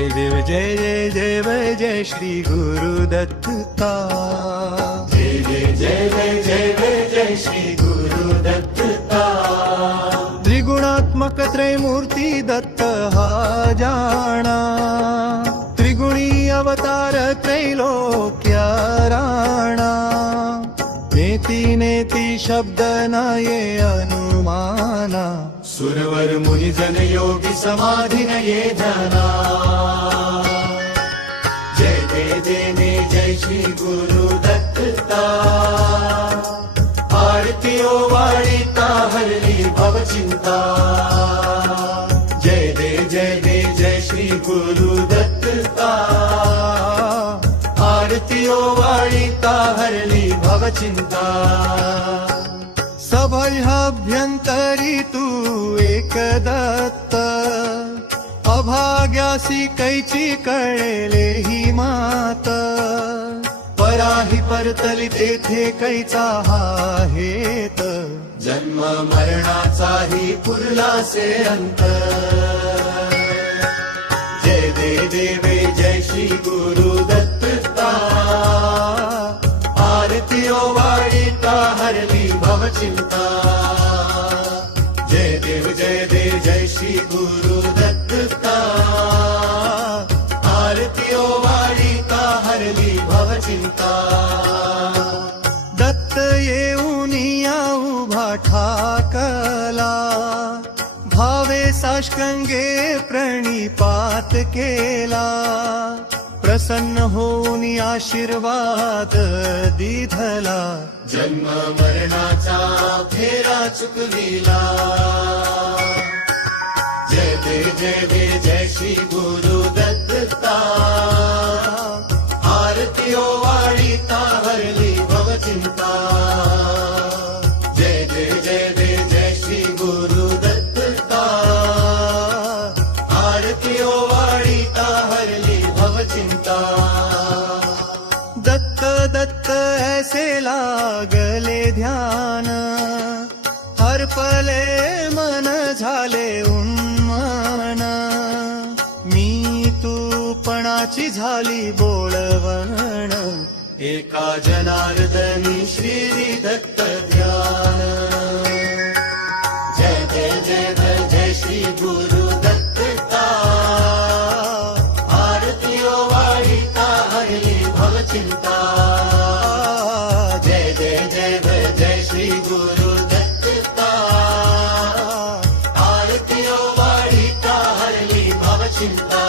जय देव जय जय जय जय जय श्री गुरुदत्ता। जय जय जय जय जय जय जय श्री गुरुदत्ता। त्रिगुणात्मक त्रैमूर्ति दत्त हा जाना, त्रिगुणी अवतार त्रैलोक्य राणा। नेति नेति शब्द न ये अनुमाना, सुरवर मुनिजन योगी समाधि न ये जना। जय दे देने जय श्री गुरुदत्ता। आरतियो वाळीता हरली भव चिंता। जय दे जय श्री गुरुदत्ता। आरतियो वाळीता हरली भव चिंता। सभयाभ्यंतरी तू एक दत्त, अभाग्यासी कैची कळेले ही मात। पराही परतली तेथे कैचा हा हेत, जन्म मरणाचाही पुरला से अंत। जय दे देवे जय श्री गुरुदत्ता। आरतियो वाळीता हरली भव चिंता। जय देव जय श्री गुरुदत्ता। आरतियो वाळीता हरली भव चिंता। दत्त येऊनिया उभा ठाकला, भावे साष्टांगे प्रणिपात केला। प्रसन्न होऊन आशीर्वाद दिधला, जन्म मरणाचा फेरा चुकविला। जय दे जय श्री गुरुदत्ता। आरतियो वाळीता हरली भव चिंता। जय दे जय श्री गुरुदत्ता। आरतियो वाळीता हरली भव चिंता। दत्त दत्त ऐसे लागले ध्यान, हर पले मन झाले उन्मन। मी तू पणाची झाली बोलवण, एका जनार्दनी श्री दत्त ध्यान। जय जय श्री गुरुदत्ता। आरतियो वाळीता हरली भव चिंता। जय जय श्री गुरुदत्ता। आरतियो वाळीता हरली भव चिंता।